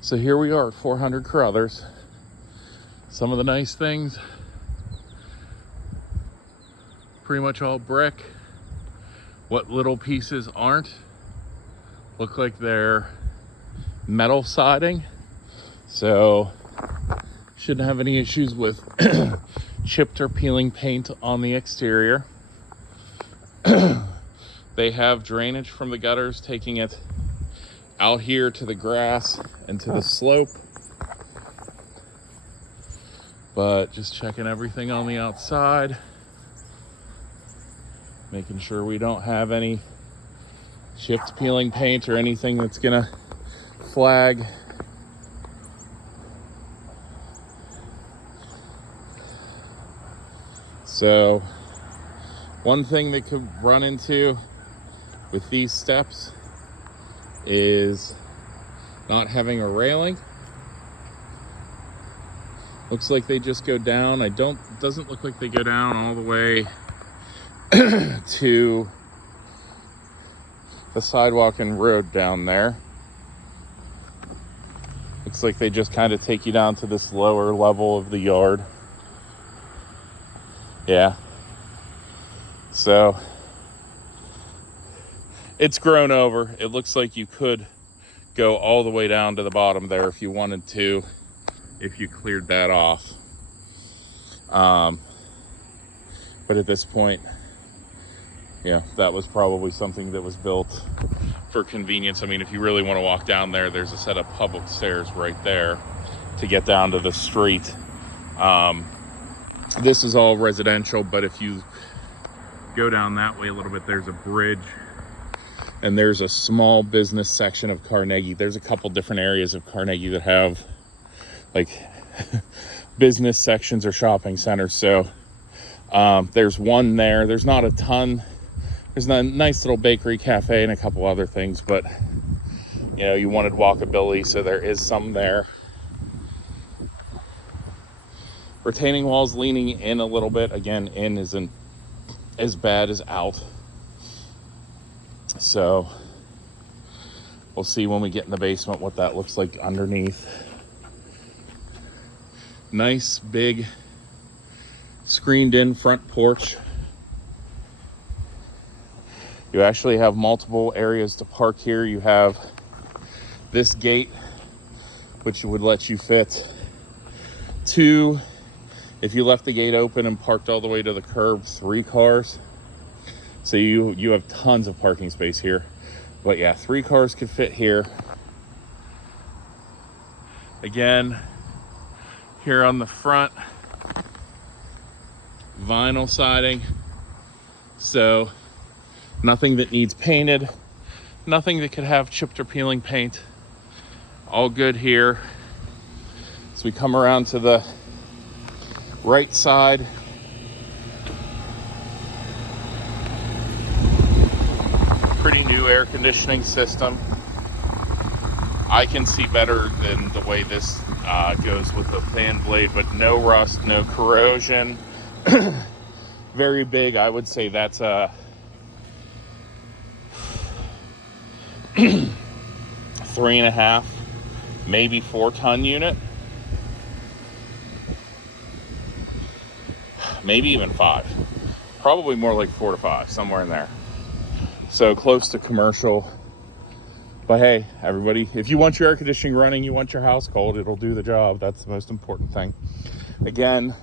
So here we are at 400 Carothers. Some of the nice things, pretty much all brick. What little pieces aren't look like they're metal siding. So shouldn't have any issues with chipped or peeling paint on the exterior. They have drainage from the gutters taking it out here to the grass and to the slope. But just checking everything on the outside, making sure we don't have any chipped peeling paint or anything that's gonna flag. So one thing that could run into with these steps is not having a railing. Looks like they just go down. Doesn't look like they go down all the way to the sidewalk and road down there. Looks like they just kind of take you down to this lower level of the yard. Yeah. So it's grown over. It looks like you could go all the way down to the bottom there if you wanted to, if you cleared that off. But at this point, yeah, that was probably something that was built for convenience. I mean, if you really want to walk down there, there's a set of public stairs right there to get down to the street. This is all residential, but if you go down that way a little bit, there's a bridge and there's a small business section of Carnegie. There's a couple different areas of Carnegie that have like business sections or shopping centers. So there's one there. There's not a ton. There's a nice little bakery, cafe, and a couple other things, but you know, you wanted walkability, so there is some there. Retaining walls leaning in a little bit. Again, in isn't as bad as out. So we'll see when we get in the basement what that looks like underneath. Nice big screened in front porch. You actually have multiple areas to park here. You have this gate, which would let you fit two. If you left the gate open and parked all the way to the curb, 3 cars. So you have tons of parking space here. But yeah, 3 cars could fit here. Again, here on the front, vinyl siding. So nothing that needs painted, nothing that could have chipped or peeling paint. All good here. So we come around to the right side. Pretty new air conditioning system. I can see better than the way this goes with the fan blade, but no rust, no corrosion. Very big. I would say that's a 3.5, maybe 4-ton unit. Maybe even 5. Probably more like 4 to 5, somewhere in there. So close to commercial. But hey, everybody, if you want your air conditioning running, you want your house cold, it'll do the job. That's the most important thing. Again,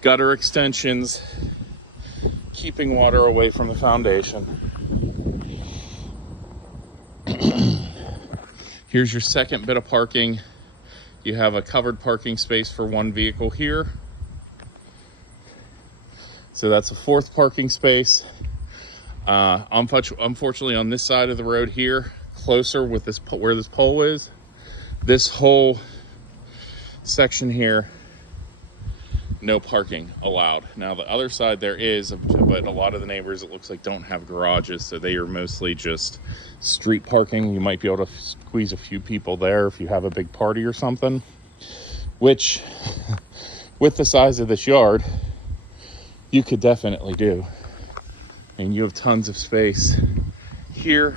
gutter extensions, keeping water away from the foundation. Here's your second bit of parking. You have a covered parking space for 1 vehicle here. So that's a 4th parking space. Unfortunately, on this side of the road here, closer with this where this pole is, this whole section here, no parking allowed. Now the other side there is, but a lot of the neighbors, it looks like, don't have garages, so they are mostly just street parking. You might be able to squeeze a few people there if you have a big party or something, which with the size of this yard, you could definitely do. And you have tons of space here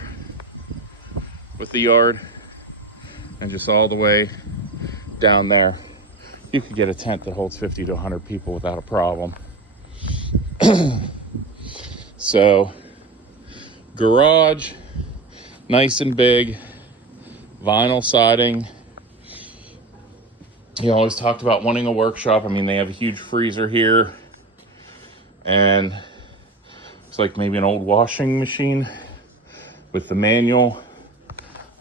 with the yard and just all the way down there. You could get a tent that holds 50 to 100 people without a problem. So, garage, nice and big, vinyl siding. You always talked about wanting a workshop. I mean, they have a huge freezer here, and it's like maybe an old washing machine with the manual,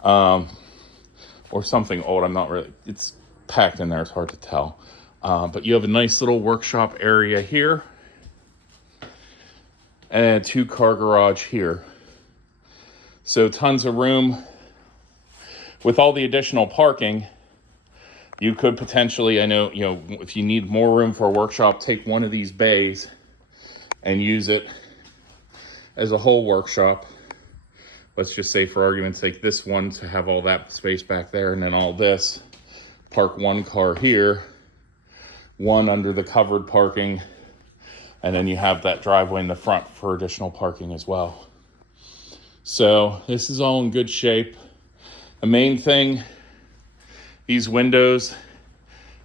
or something old. I'm not really, it's packed in there, it's hard to tell. But you have a nice little workshop area here, and a 2-car garage here. So tons of room. With all the additional parking, you could potentially, I know, if you need more room for a workshop, take one of these bays and use it as a whole workshop. Let's just say, for argument's sake, this one to have all that space back there, and then all this. Park 1 car here, 1 under the covered parking, and then you have that driveway in the front for additional parking as well. So this is all in good shape. The main thing, these windows,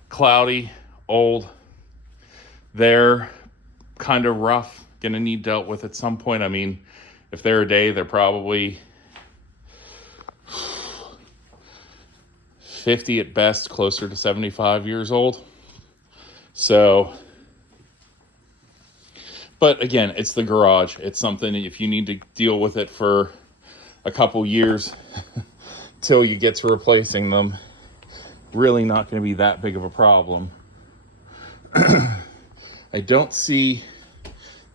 cloudy, old, they're kind of rough, gonna need dealt with at some point. I mean, if they're a day, they're probably 50 at best, closer to 75 years old. So, but again, it's the garage. It's something, if you need to deal with it for a couple years till you get to replacing them, really not going to be that big of a problem. I don't see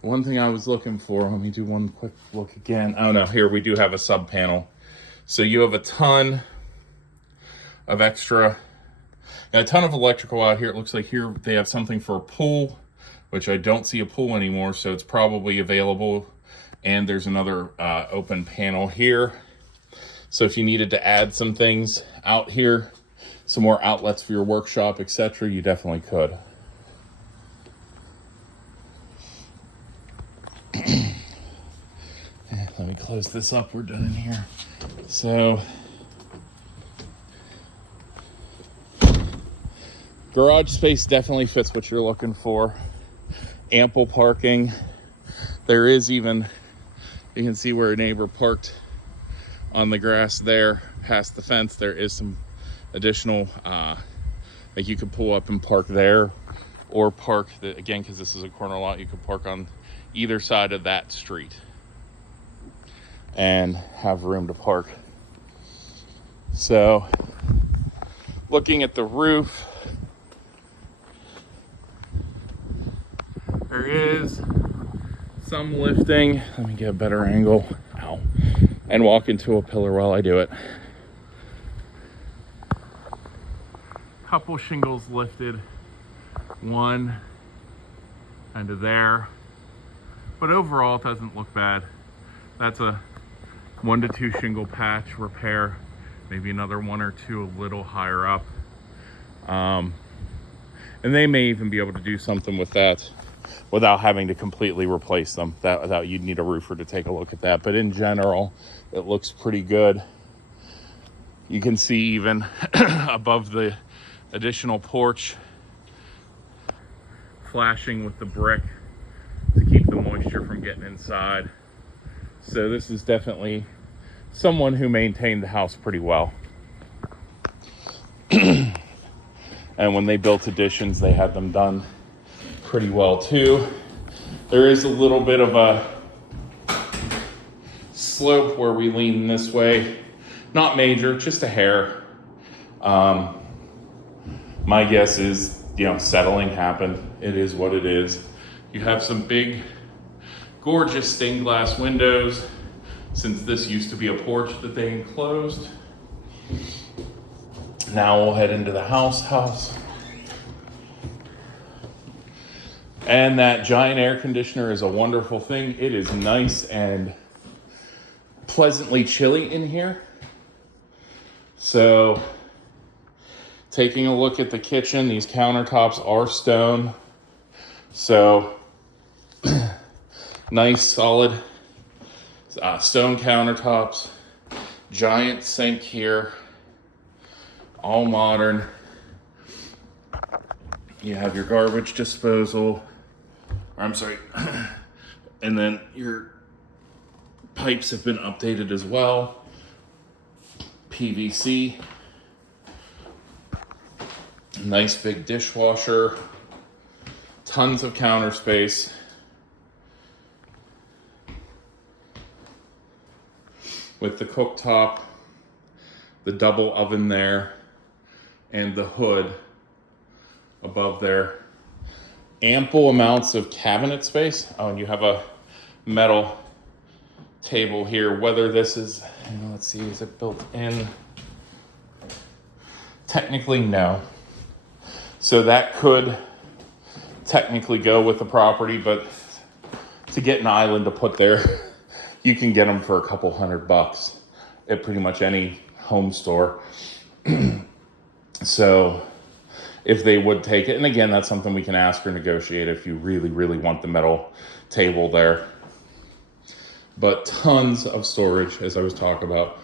one thing I was looking for. Let me do one quick look again. Oh no, here we do have a sub panel. So you have a ton of extra, a ton of electrical out here. It looks like here they have something for a pool, which I don't see a pool anymore, so it's probably available. And there's another open panel here. So if you needed to add some things out here, some more outlets for your workshop, etc., you definitely could. Let me close this up. We're done in here. So, garage space definitely fits what you're looking for. Ample parking. There is even, you can see where a neighbor parked on the grass there past the fence. There is some additional, like you could pull up and park there, or park, again, because this is a corner lot, you could park on either side of that street and have room to park. So, looking at the roof, there is some lifting. Let me get a better angle. Ow. And walk into a pillar while I do it. Couple shingles lifted. One kind of there. But overall, it doesn't look bad. That's a 1 to 2 shingle patch repair. Maybe another 1 or 2 a little higher up. And they may even be able to do something with that without having to completely replace them. Without you'd need a roofer to take a look at that. But in general, it looks pretty good. You can see even above the additional porch, flashing with the brick to keep the moisture from getting inside. So this is definitely someone who maintained the house pretty well. And when they built additions, they had them done pretty well too. There is a little bit of a slope where we lean this way. Not major, just a hair. My guess is, settling happened. It is what it is. You have some big, gorgeous stained glass windows, since this used to be a porch that they enclosed. Now we'll head into the house. And that giant air conditioner is a wonderful thing. It is nice and pleasantly chilly in here. So, taking a look at the kitchen, these countertops are stone. So, nice, solid stone countertops. Giant sink here, all modern. You have your garbage disposal, or I'm sorry, and then your pipes have been updated as well. PVC. Nice big dishwasher. Tons of counter space. With the cooktop, the double oven there, and the hood above there. Ample amounts of cabinet space. Oh, and you have a metal table here. Whether this is, let's see, is it built in? Technically, no. So that could technically go with the property, but to get an island to put there, you can get them for a couple $100 at pretty much any home store. So if they would take it, and again, that's something we can ask or negotiate if you really, really want the metal table there. But tons of storage, as I was talking about.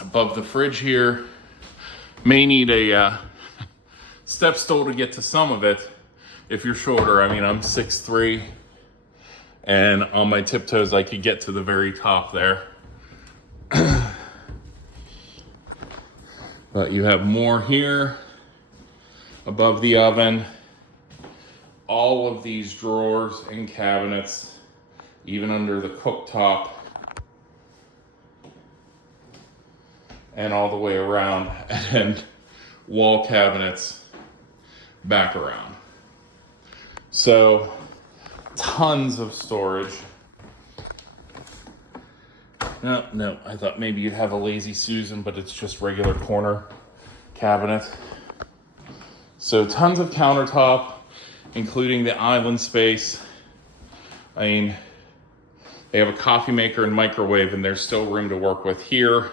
Above the fridge here, may need a step stool to get to some of it if you're shorter. I mean, I'm 6'3", and on my tiptoes, I could get to the very top there. But you have more here above the oven. All of these drawers and cabinets, even under the cooktop, and all the way around, and wall cabinets back around. So tons of storage. No, I thought maybe you'd have a Lazy Susan, but it's just regular corner cabinet. So tons of countertop, including the island space. I mean, they have a coffee maker and microwave, and there's still room to work with here,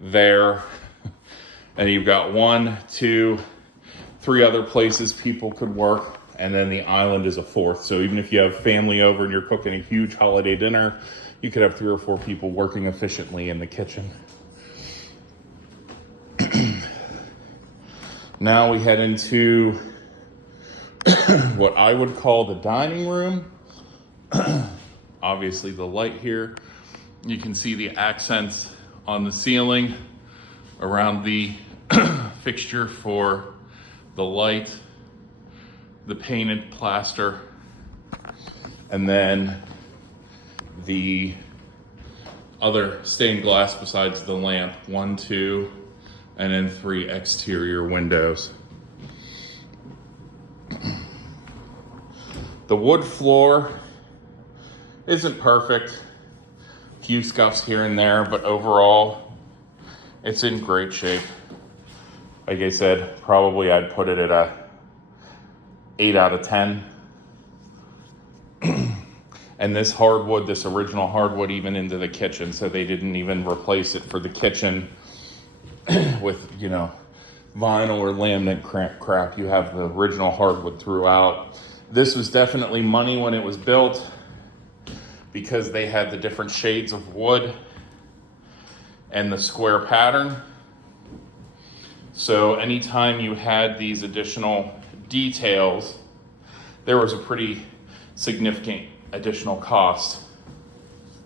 there, and you've got 1, 2, 3 other places people could work, and then the island is a 4th. So even if you have family over and you're cooking a huge holiday dinner, you could have 3 or 4 people working efficiently in the kitchen. Now we head into what I would call the dining room. Obviously the light here. You can see the accents on the ceiling around the fixture for the light, the painted plaster, and then the other stained glass besides the lamp. 1, 2, and then 3 exterior windows. The wood floor isn't perfect. Few scuffs here and there, but overall, it's in great shape. Like I said, probably I'd put it at a 8 out of 10. And this hardwood, this original hardwood, even into the kitchen, so they didn't even replace it for the kitchen with, vinyl or laminate crap. You have the original hardwood throughout. This was definitely money when it was built because they had the different shades of wood and the square pattern. So anytime you had these additional details, there was a pretty significant additional cost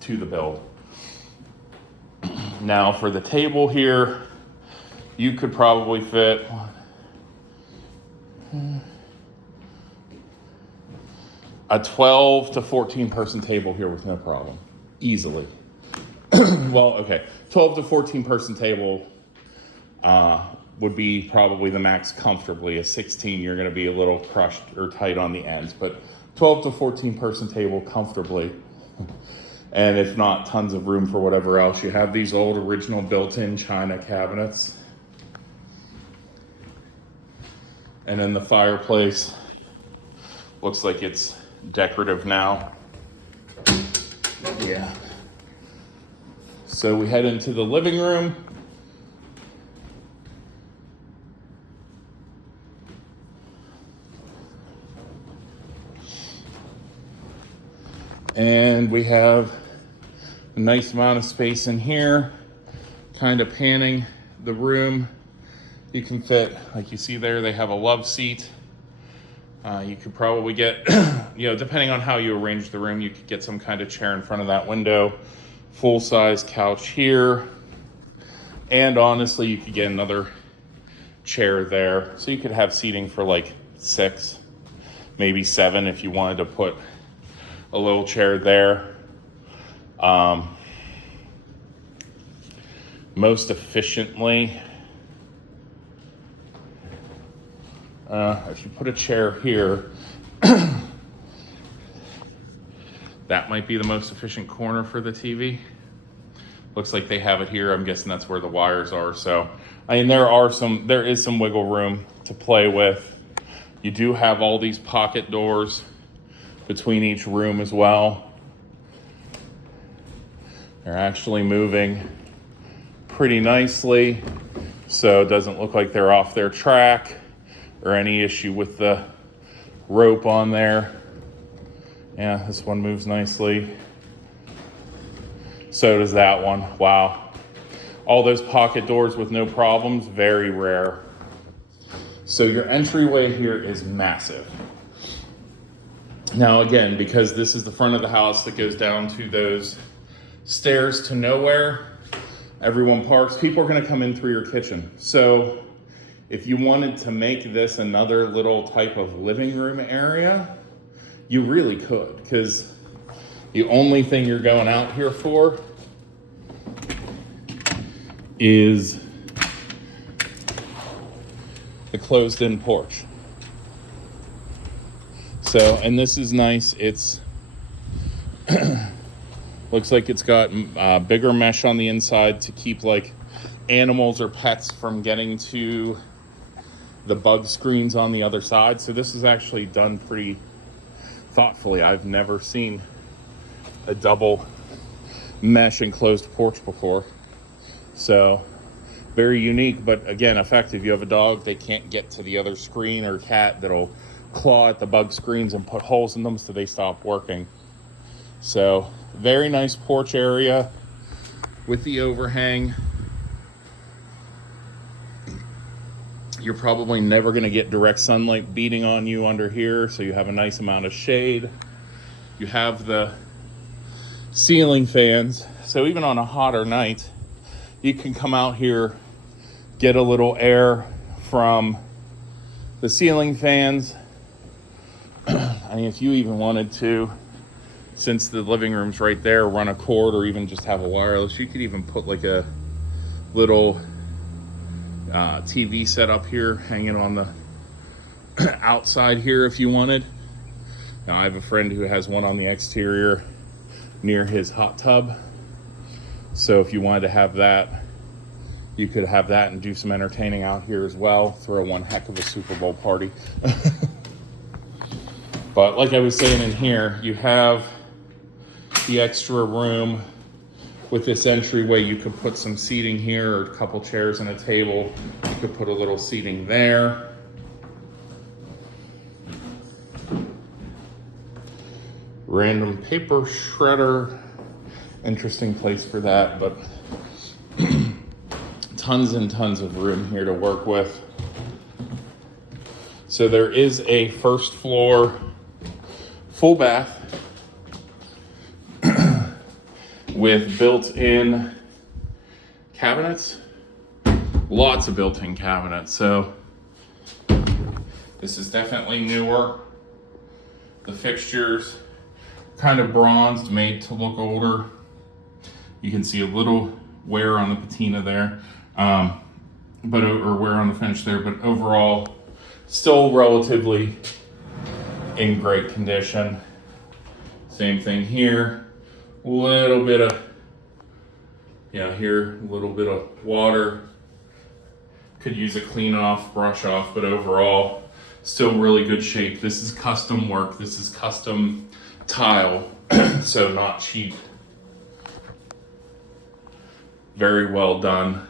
to the build. Now for the table here, you could probably fit a 12 to 14 person table here with no problem, easily. Well, okay, 12 to 14 person table would be probably the max comfortably. A 16, you're gonna be a little crushed or tight on the ends, but 12 to 14 person table comfortably. And if not, tons of room for whatever else. You have these old original built-in china cabinets. And then the fireplace looks like it's decorative now. Yeah. So we head into the living room. And we have A nice amount of space in here, kind of panning the room. You can fit, like you see there, they have a love seat. You could probably get, depending on how you arrange the room, you could get some kind of chair in front of that window. Full-size couch here. And honestly, you could get another chair there. So you could have seating for like 6, maybe 7 if you wanted to put a little chair there. Most efficiently, if you put a chair here, that might be the most efficient corner for the TV. Looks like they have it here. I'm guessing that's where the wires are. So, I mean, there is some wiggle room to play with. You do have all these pocket doors between each room as well. They're actually moving pretty nicely, so it doesn't look like they're off their track or any issue with the rope on there. Yeah, this one moves nicely. So does that one. Wow. All those pocket doors with no problems, very rare. So your entryway here is massive. Now again, because this is the front of the house that goes down to those stairs to nowhere, everyone parks. People are gonna come in through your kitchen. So if you wanted to make this another little type of living room area, you really could, because the only thing you're going out here for is the closed-in porch. So, and this is nice. It's looks like it's got bigger mesh on the inside to keep like animals or pets from getting to the bug screens on the other side. So this is actually done pretty thoughtfully. I've never seen a double mesh enclosed porch before. So very unique, but again, effective. You have a dog, they can't get to the other screen, or cat that'll claw at the bug screens and put holes in them so they stop working. So very nice porch area with the overhang. You're probably never going to get direct sunlight beating on you under here, so you have a nice amount of shade. You have the ceiling fans, so even on a hotter night, you can come out here, get a little air from the ceiling fans. I mean, if you even wanted to, since the living room's right there, run a cord or even just have a wireless, you could even put like a little TV set up here, hanging on the outside here if you wanted. Now, I have a friend who has one on the exterior near his hot tub. So if you wanted to have that, you could have that and do some entertaining out here as well. Throw one heck of a Super Bowl party. But like I was saying, in here, you have the extra room with this entryway. You could put some seating here, or a couple chairs and a table. You could put a little seating there. Random paper shredder. Interesting place for that, but tons and tons of room here to work with. So there is a first floor full bath with built-in cabinets, lots of built-in cabinets. So this is definitely newer. The fixtures kind of bronzed, made to look older. You can see a little wear on the patina there, or wear on the finish there, but overall still relatively in great condition. Same thing here. A little bit of, here, a little bit of water. Could use a clean off, brush off, but overall, still really good shape. This is custom work. This is custom tile, so not cheap. Very well done.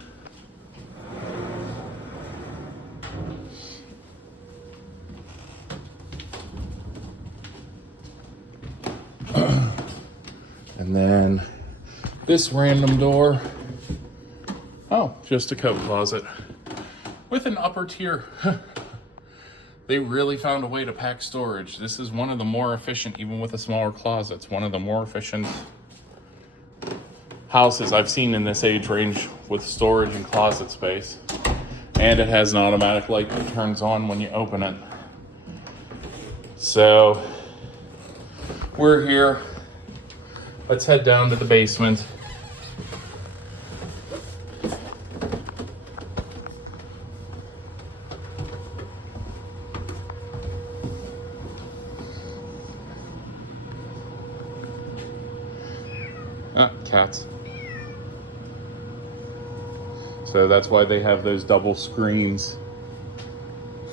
And then This random door, oh, just a coat closet with an upper tier. They really found a way to pack storage. This is one of the more efficient, even with a smaller closet, it's one of the more efficient houses I've seen in this age range with storage and closet space. And it has an automatic light that turns on when you open it. So we're here. Let's head down to the basement. Cats. So that's why they have those double screens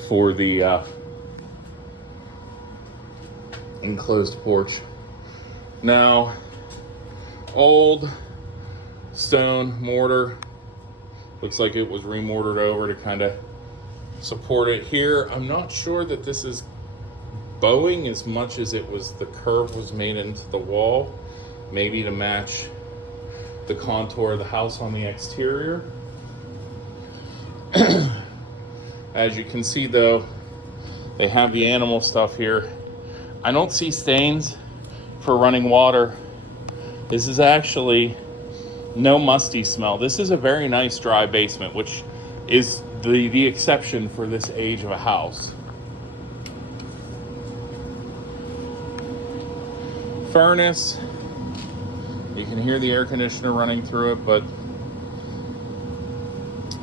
for the enclosed porch. Now, old stone mortar. Looks like it was remortared over to kind of support it here. I'm not sure that this is bowing as much as it was, the curve was made into the wall, maybe to match the contour of the house on the exterior. As you can see though, they have the animal stuff here. I don't see stains for running water. This is actually no musty smell. This is a very nice dry basement, which is the exception for this age of a house. Furnace. You can hear the air conditioner running through it, but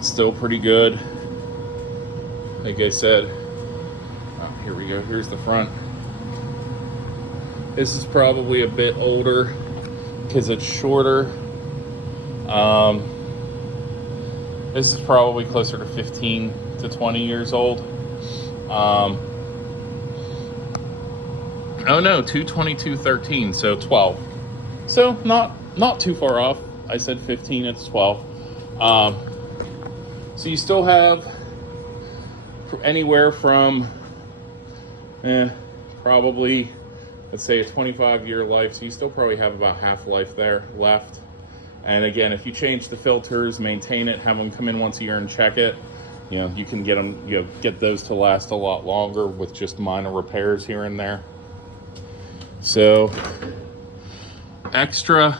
still pretty good. Like I said, oh, here we go. Here's the front. This is probably a bit older because it's shorter. This is probably closer to 15 to 20 years old. Oh no, 22213, so 12. So not too far off. I said 15, it's 12. So you still have anywhere from probably, let's say, a 25-year life. So you still probably have about half life there left. And again, if you change the filters, maintain it, have them come in once a year and check it, you know, you can get them, you know, get those to last a lot longer with just minor repairs here and there. So extra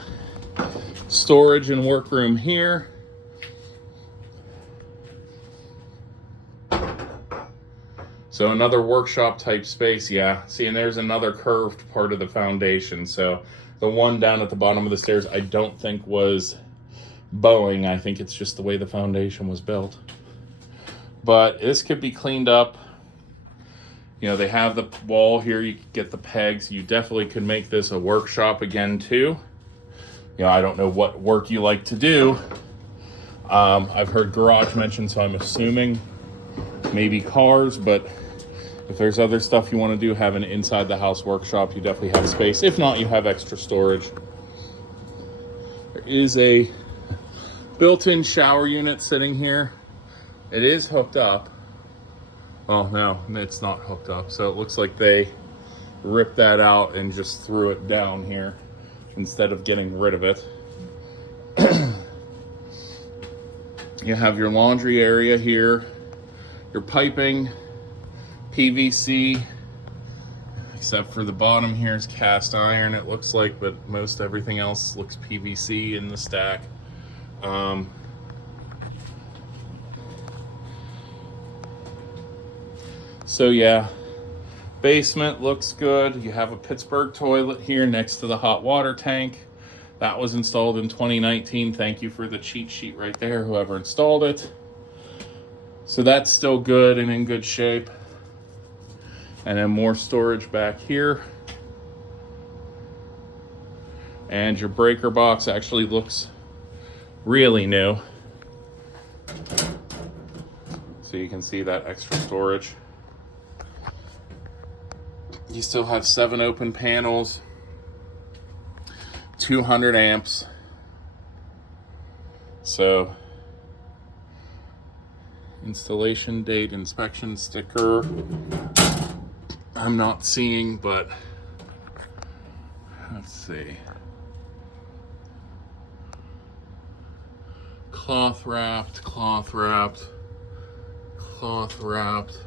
storage and workroom here. So another workshop type space, yeah. See, and there's another curved part of the foundation. So the one down at the bottom of the stairs, I don't think was bowing. I think it's just the way the foundation was built. But this could be cleaned up. You know, they have the wall here, you can get the pegs. You definitely could make this a workshop again too. You know, I don't know what work you like to do. I've heard garage mentioned, so I'm assuming maybe cars, but if there's other stuff you want to do, have an inside the house workshop, you definitely have space. If not, you have extra storage. There is a built-in shower unit sitting here. It is hooked up. Oh no, it's not hooked up. So it looks like they ripped that out and just threw it down here instead of getting rid of it. You have your laundry area here, your piping, PVC, except for the bottom here is cast iron, it looks like, but most everything else looks PVC in the stack. So yeah, basement looks good. You have a Pittsburgh toilet here next to the hot water tank. That was installed in 2019. Thank you for the cheat sheet right there, whoever installed it. So that's still good and in good shape. And then more storage back here. And your breaker box actually looks really new. So you can see that extra storage. You still have 7 open panels, 200 amps. So installation date, inspection sticker, I'm not seeing, but let's see. cloth wrapped, cloth wrapped, cloth wrapped,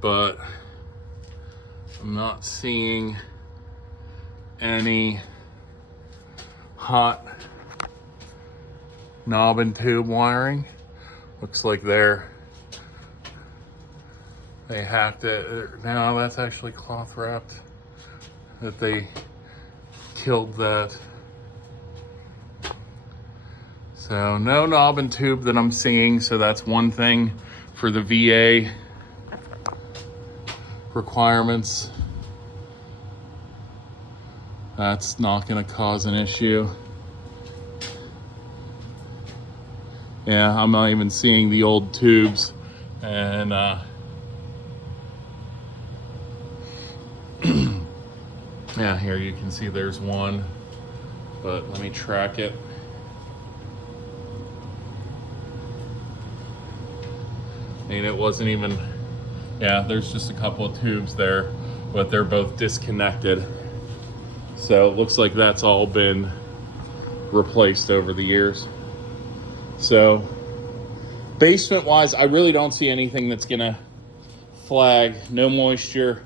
but I'm not seeing any hot knob and tube wiring. Looks like they hacked it. Now that's actually cloth wrapped, that they killed that. So no knob and tube that I'm seeing, so that's one thing for the VA requirements. That's not gonna cause an issue. Yeah, I'm not even seeing the old tubes. And yeah, here you can see there's one, but let me track it. And it wasn't even, yeah, there's just a couple of tubes there, but they're both disconnected. So it looks like that's all been replaced over the years. So basement wise, I really don't see anything that's gonna flag. No moisture,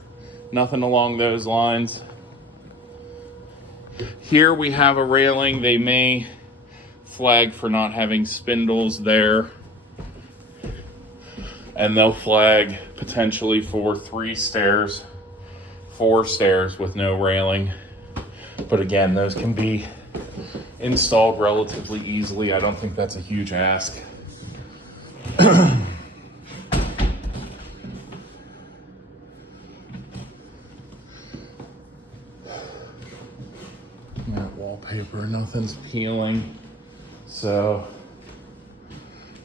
nothing along those lines. Here we have a railing. They may flag for not having spindles there, and they'll flag potentially for 3 stairs, 4 stairs with no railing. But again, those can be installed relatively easily. I don't think that's a huge ask. That wallpaper, nothing's peeling, so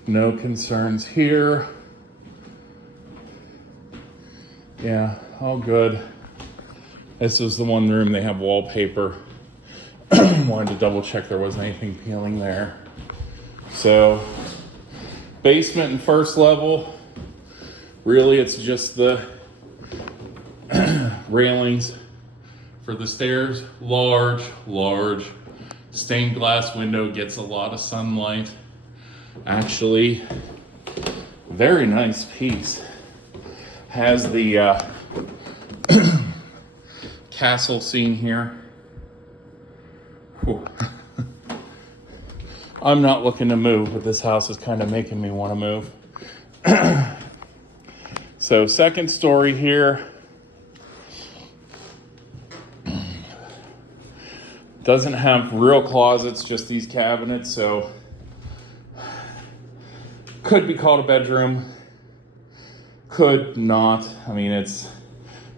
no concerns here. Yeah, all good. This is the one room they have wallpaper. Wanted to double check there wasn't anything peeling there. So basement and first level, really it's just the railings for the stairs. Large stained glass window, gets a lot of sunlight. Actually, very nice piece. Has the castle scene here. Whew. I'm not looking to move, but this house is kind of making me want to move. So second story here. Doesn't have real closets, just these cabinets, so could be called a bedroom, could not. I mean, it's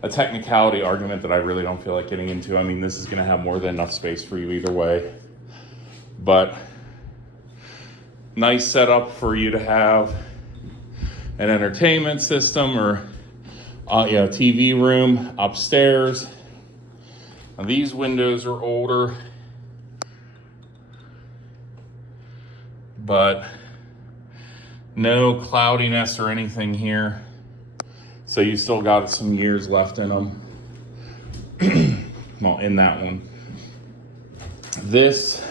a technicality argument that I really don't feel like getting into. I mean, this is gonna have more than enough space for you either way. But nice setup for you to have an entertainment system or TV room upstairs. Now, these windows are older, but no cloudiness or anything here. So you still got some years left in them. Well, in that one. This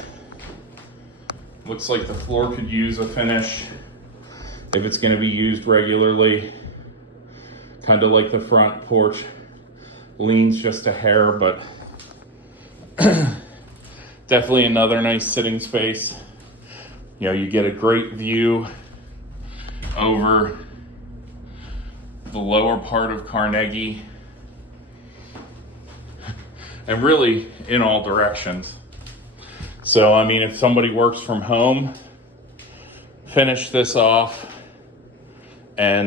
looks like the floor could use a finish if it's going to be used regularly. Kind of like the front porch. Leans just a hair, but definitely another nice sitting space. You know, you get a great view over the lower part of Carnegie, and really in all directions. So, I mean, if somebody works from home, finish this off, and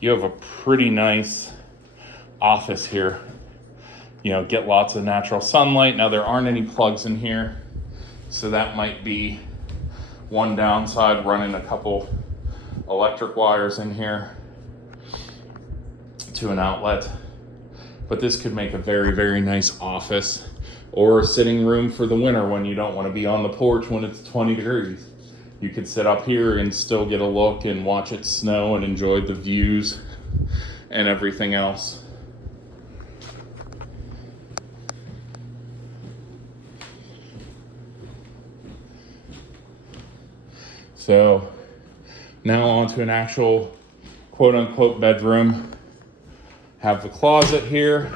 you have a pretty nice office here. You know, get lots of natural sunlight. Now, there aren't any plugs in here, so that might be one downside, running a couple electric wires in here to an outlet. But this could make a very, very nice office or a sitting room for the winter when you don't want to be on the porch when it's 20 degrees. You could sit up here and still get a look and watch it snow and enjoy the views and everything else. So now onto an actual quote unquote bedroom. Have the closet here.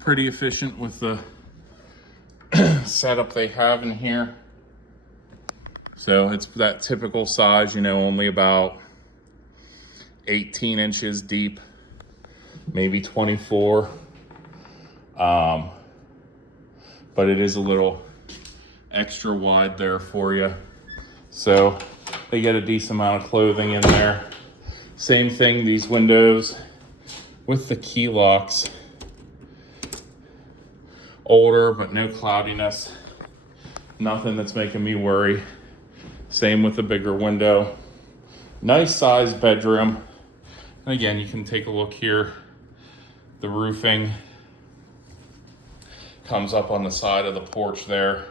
Pretty efficient with the setup they have in here. So it's that typical size, only about 18 inches deep, maybe 24. But it is a little extra wide there for you. So they get a decent amount of clothing in there. Same thing, these windows with the key locks. Older, but no cloudiness. Nothing that's making me worry. Same with the bigger window. Nice sized bedroom. And again, you can take a look here. The roofing comes up on the side of the porch there.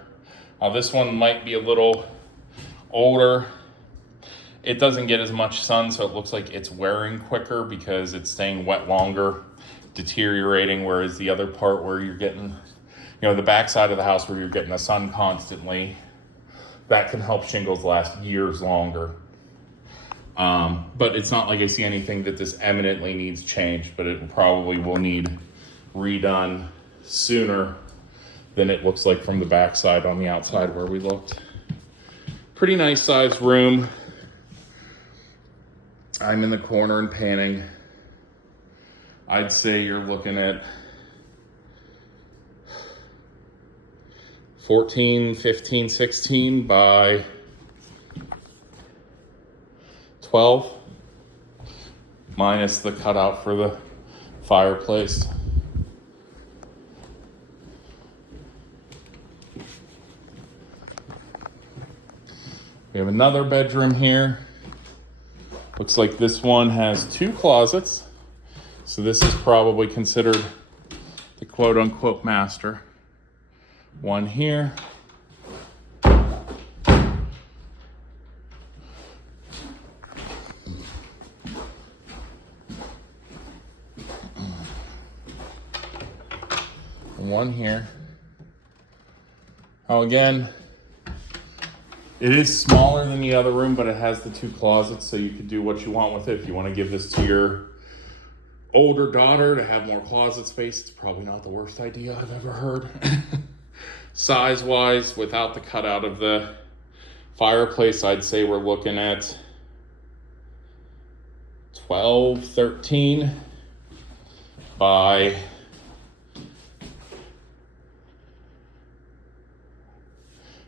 This one might be a little older. It doesn't get as much sun, so it looks like it's wearing quicker because it's staying wet longer, deteriorating, whereas the other part where you're getting, the back side of the house where you're getting the sun constantly, that can help shingles last years longer. But it's not like I see anything that this eminently needs changed, but it probably will need redone sooner than it looks like from the back side on the outside where we looked. Pretty nice sized room. I'm in the corner and panning. I'd say you're looking at 14, 15, 16 by 12, minus the cutout for the fireplace. We have another bedroom here. Looks like this one has 2 closets. So this is probably considered the quote unquote master. One here. And one here. Again, it is smaller than the other room, but it has the 2 closets, so you could do what you want with it. If you want to give this to your older daughter to have more closet space, it's probably not the worst idea I've ever heard. Size-wise, without the cutout of the fireplace, I'd say we're looking at 12, 13 by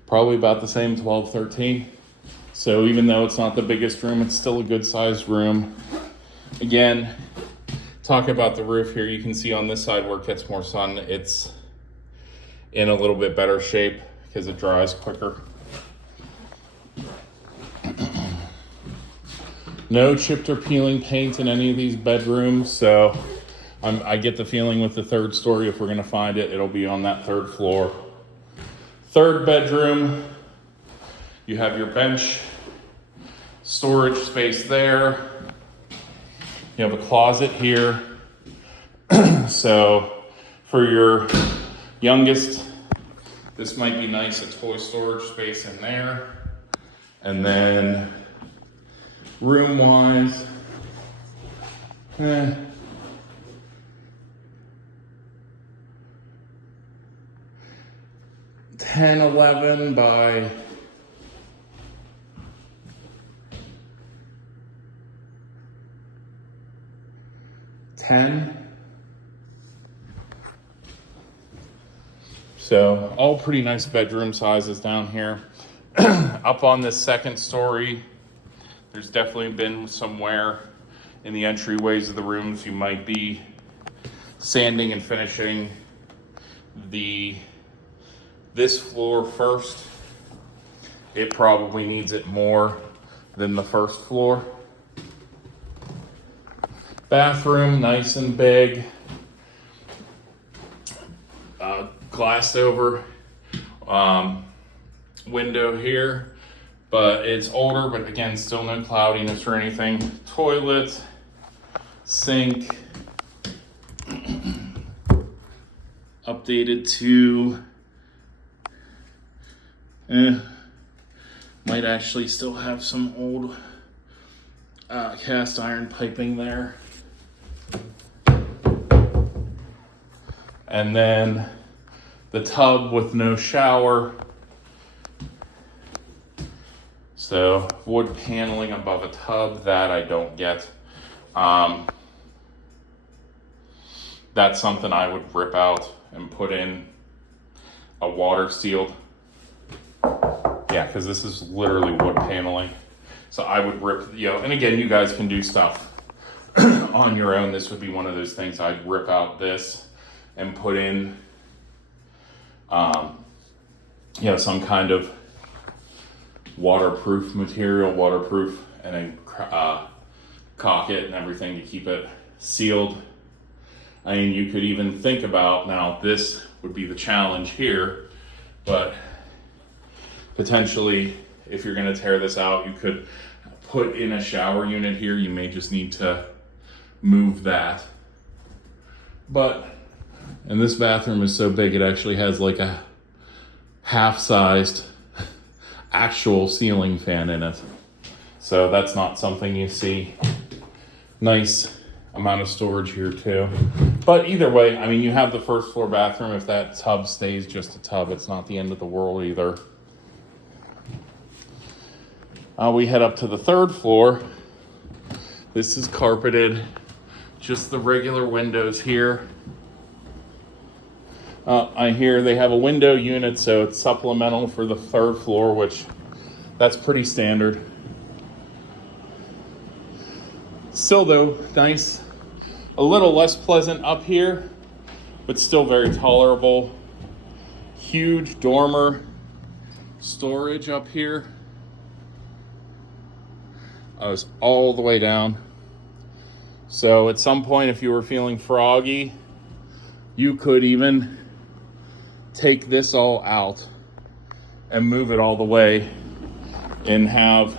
probably about the same, 12, 13. So even though it's not the biggest room, it's still a good sized room. Again, talk about the roof here. You can see on this side where it gets more sun, it's in a little bit better shape because it dries quicker. No chipped or peeling paint in any of these bedrooms, so I get the feeling with the 3rd story, if we're gonna find it, it'll be on that 3rd floor. 3rd bedroom, you have your bench, storage space there. You have a closet here. So for your youngest, this might be nice, a toy storage space in there. And then room-wise, 10, 11 by 10. So all pretty nice bedroom sizes down here. Up on this 2nd story, there's definitely been somewhere in the entryways of the rooms you might be sanding and finishing this floor first. It probably needs it more than the 1st floor. Bathroom, nice and big. Glassed over window here, but it's older, but again, still no cloudiness or anything. Toilet, sink, updated to Might actually still have some old cast iron piping there. And then the tub with no shower. So wood paneling above a tub, that I don't get. That's something I would rip out and put in a water sealed. Yeah, because this is literally wood paneling. So I would rip, and again, you guys can do stuff on your own. This would be one of those things I'd rip out this and put in, some kind of waterproof material, and then caulk it and everything to keep it sealed. I mean, you could even think about, now this would be the challenge here, but potentially if you're gonna tear this out, you could put in a shower unit here. You may just need to move that. And this bathroom is so big, it actually has like a half-sized actual ceiling fan in it. So that's not something you see. Nice amount of storage here too. But either way, I mean, you have the first floor bathroom. If that tub stays just a tub, it's not the end of the world either. We head up to the third floor. This is carpeted, just the regular windows here. I hear they have a window unit, so it's supplemental for the third floor, which that's pretty standard. Still though, nice. A little less pleasant up here, but still very tolerable. Huge dormer storage up here. It's all the way down. So at some point, if you were feeling froggy, you could even take this all out and move it all the way and have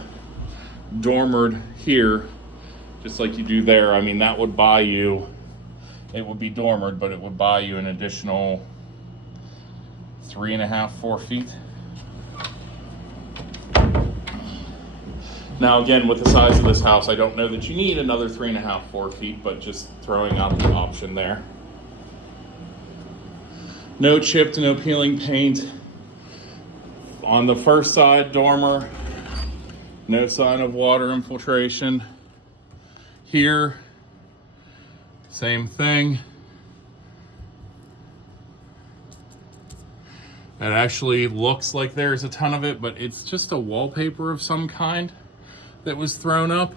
dormered here, just like you do there. I mean, that would buy you, it would be dormered, but it would buy you an additional 3.5, 4 feet. Now again, with the size of this house, I don't know that you need another 3.5, 4 feet, but just throwing out the option there. No chipped, no peeling paint. On the first side, dormer, no sign of water infiltration. Here, same thing. It actually looks like there's a ton of it, but it's just a wallpaper of some kind that was thrown up.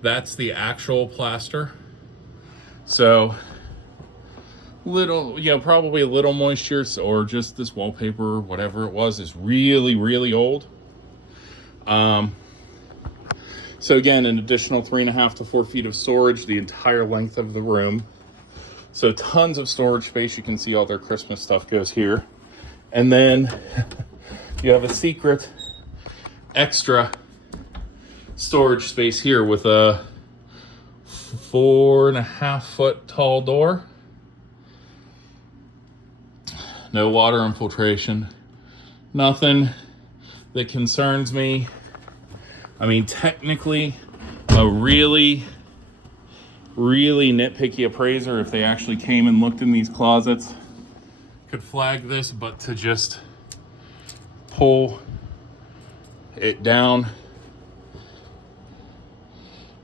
That's the actual plaster. So little, probably a little moisture, or just this wallpaper, whatever it was, is really, really old. So again, an additional 3.5 to 4 feet of storage, the entire length of the room. So tons of storage space. You can see all their Christmas stuff goes here. And then you have a secret extra storage space here with a 4.5 foot tall door. No water infiltration, nothing that concerns me. I mean, technically, a really, really nitpicky appraiser, if they actually came and looked in these closets, could flag this, but to just pull it down,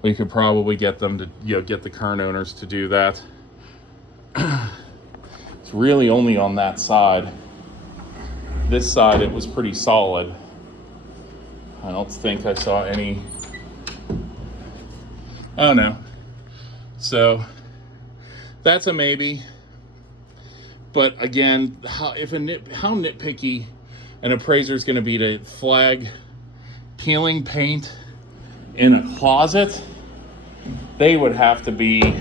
we could probably get them to, get the current owners to do that. It's really only on that side. This side, it was pretty solid. I don't think I saw any. Oh no. So that's a maybe. But again, how nitpicky an appraiser is going to be to flag peeling paint in a closet? They would have to be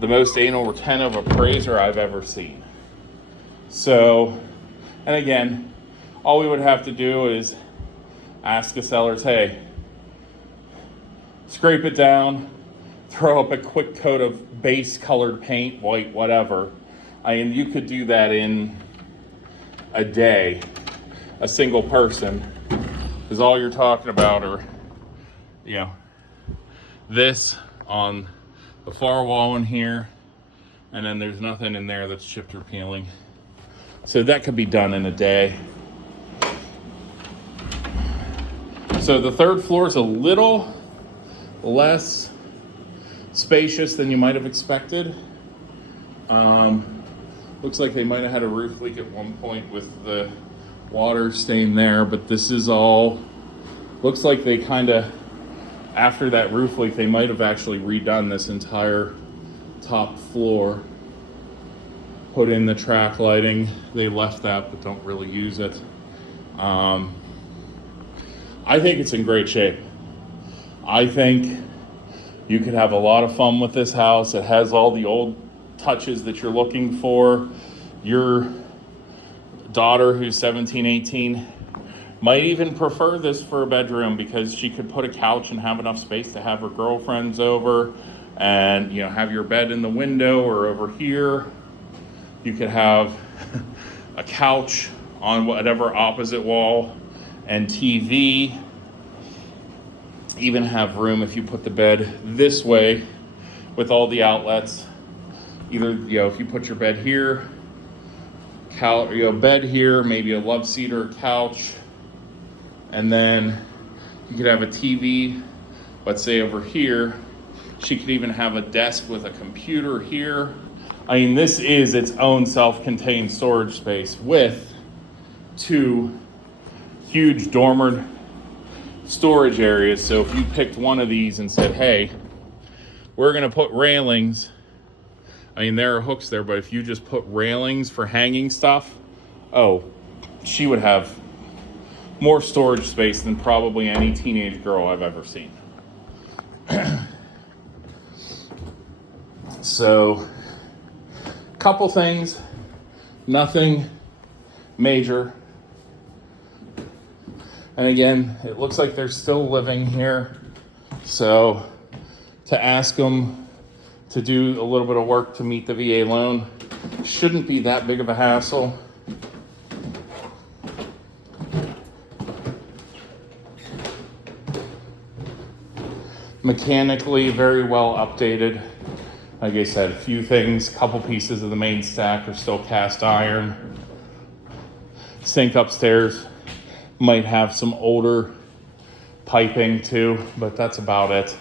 the most anal retentive appraiser I've ever seen. So, and again, all we would have to do is ask the sellers, hey, scrape it down, throw up a quick coat of base colored paint, white, whatever. I mean, you could do that in a day. a single person, because all you're talking about are, you know, this on the far wall in here, and then there's nothing in there that's chipped or peeling. So that could be done in a day. So the third floor is a little less spacious than you might have expected. Looks like they might have had a roof leak at one point with the water staying there, but this is all, looks like they kind of, after that roof leak, they might have actually redone this entire top floor. Put in the track lighting. They left that, but don't really use it. I think it's in great shape. I think you could have a lot of fun with this house. It has all the old touches that you're looking for. Your daughter, who's 17, 18, might even prefer this for a bedroom because she could put a couch and have enough space to have her girlfriends over, and, you know, have your bed in the window or over here. You could have a couch on whatever opposite wall and TV. Even have room if you put the bed this way with all the outlets. Either, you know, if you put your bed here, bed here, maybe a love seat or a couch, and then you could have a TV, let's say over here. She could even have a desk with a computer here. I mean, this is its own self-contained storage space with two huge dormer storage areas. So if you picked one of these and said, hey, we're gonna put railings, I mean, there are hooks there, but if you just put railings for hanging stuff, oh, she would have more storage space than probably any teenage girl I've ever seen. So, couple things, nothing major. And again, it looks like they're still living here. So to ask them to do a little bit of work to meet the VA loan shouldn't be that big of a hassle. Mechanically, very well updated. Like I said, a few things, couple pieces of the main stack are still cast iron. Sink upstairs might have some older piping too, but that's about it.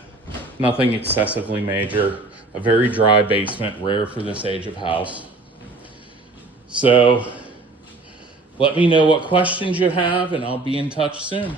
Nothing excessively major. A very dry basement, rare for this age of house. So let me know what questions you have, and I'll be in touch soon.